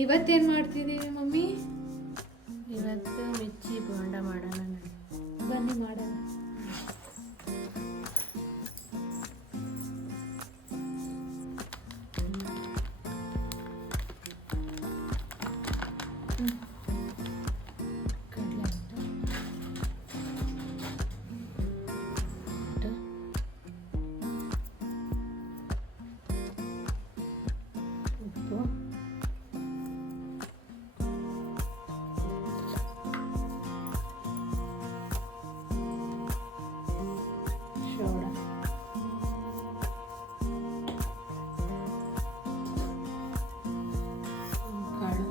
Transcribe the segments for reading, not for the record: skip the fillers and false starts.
ಇವತ್ತೇನು ಮಾಡ್ತಿದ್ದೀವಿ ಮಮ್ಮಿ? ಇವತ್ತು ಮಿರ್ಚಿ ಬೋಂಡ ಮಾಡೋಣ. ಬನ್ನಿ ಮಾಡೋಣ. ಉಪ್ಪು, ಸೋಡಾ, ಕಾಳು,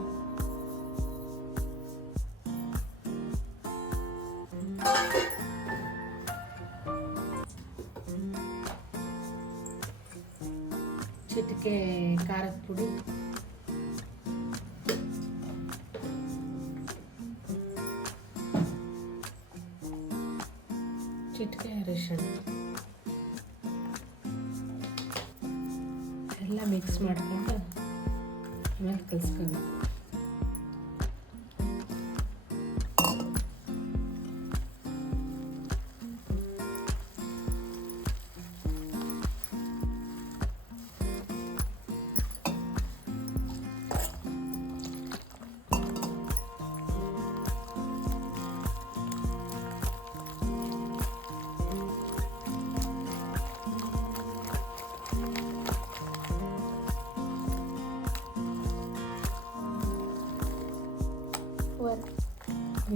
ಚಿಟಿಕೆ ಖಾರದ ಪುಡಿ, ಚಿಟಿಕೆ ಅರಿಶಿಣ ಎಲ್ಲ ಮಿಕ್ಸ್ ಮಾಡಿಕೊಂಡು ಆಮೇಲೆ ಕಲಿಸ್ಕೋಬೇಕು.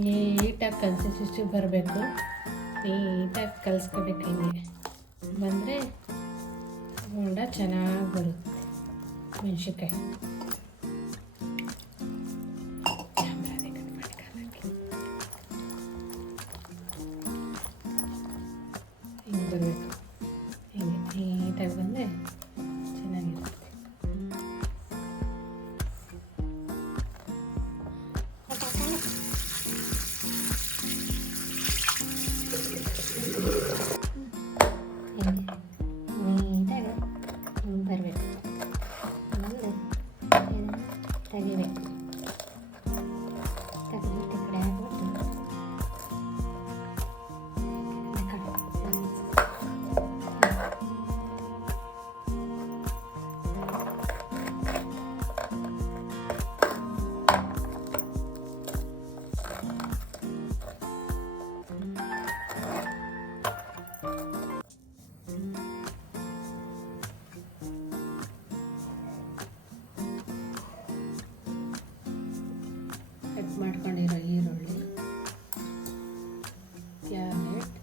ನೀಟಾಗಿ ಕನ್ಸಿಸ್ಟೆನ್ಸಿ ಬರಬೇಕು. ನೀಟಾಗಿ ಕಲಿಸ್ಕೋಬೇಕು. ಹಿಂಗೆ ಬಂದರೆ ಬೋಂಡ ಚೆನ್ನಾಗಿ ಬರುತ್ತೆ. ಮೆಣಸಿನ್ಕಾಯಿ ಹಿಂಗೆ ಬರಬೇಕು. ಹಿಂಗೆ ನೀಟಾಗಿ ಬಂದರೆ ಚೆನ್ನಾಗಿರುತ್ತೆ. ನೀಟಾಗಿ ಬರಬೇಕು. ಆಮೇಲೆ ಇದನ್ನು ತೆಗಿಬೇಕು. ತೆಗೆದ್ಬಿಟ್ಟು ಈ ಕಡೆ ಹಾಕ್ಬಿಟ್ಟು ಕಟ್ ಮಾಡ್ಕೊಂಡಿರೋ ಈರುಳ್ಳಿ, ಕ್ಯಾರೆಟ್,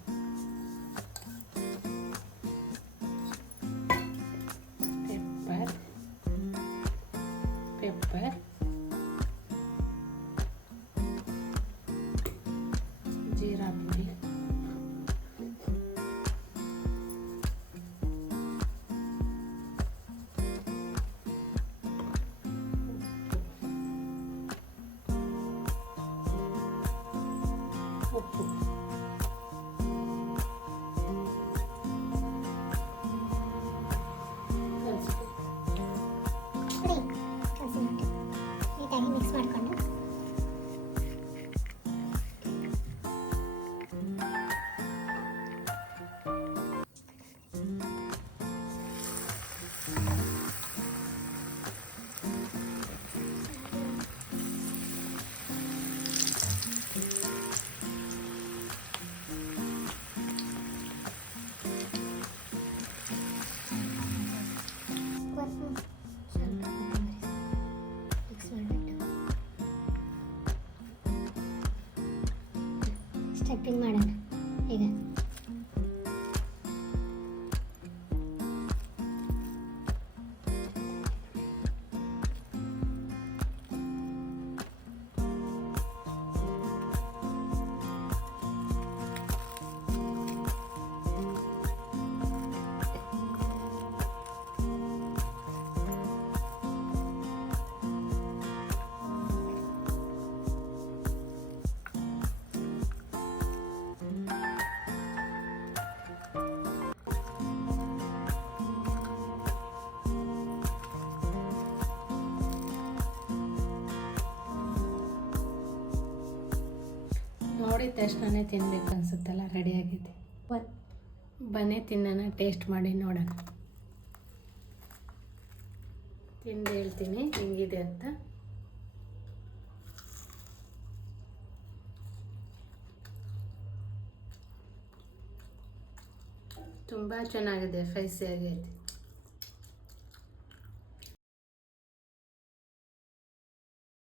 ಪೆಪ್ಪರ್, ಜೀರಾ ಪುಡಿ, ಉಪ್ಪು, ನೀಟಾಗಿ ಮಿಕ್ಸ್ ಮಾಡಿಕೊಂಡು ಸ್ಟಫಿಂಗ್ ಮಾಡೋಣ ಈಗ. ನೋಡಿದ ತಕ್ಷಣನೇ ತಿನ್ಬೇಕು ಅನ್ಸುತ್ತಲ್ಲ, ರೆಡಿಯಾಗಿದೆ. ಬನ್ನಿ ತಿನ್ನೋಣ, ಟೇಸ್ಟ್ ಮಾಡಿ ನೋಡೋಣ. ತಿಂದು ಹೇಳ್ತೀನಿ ಹೆಂಗಿದೆ ಅಂತ. ತುಂಬ ಚೆನ್ನಾಗಿದೆ, ಸ್ಪೈಸಿ ಆಗೈತೆ.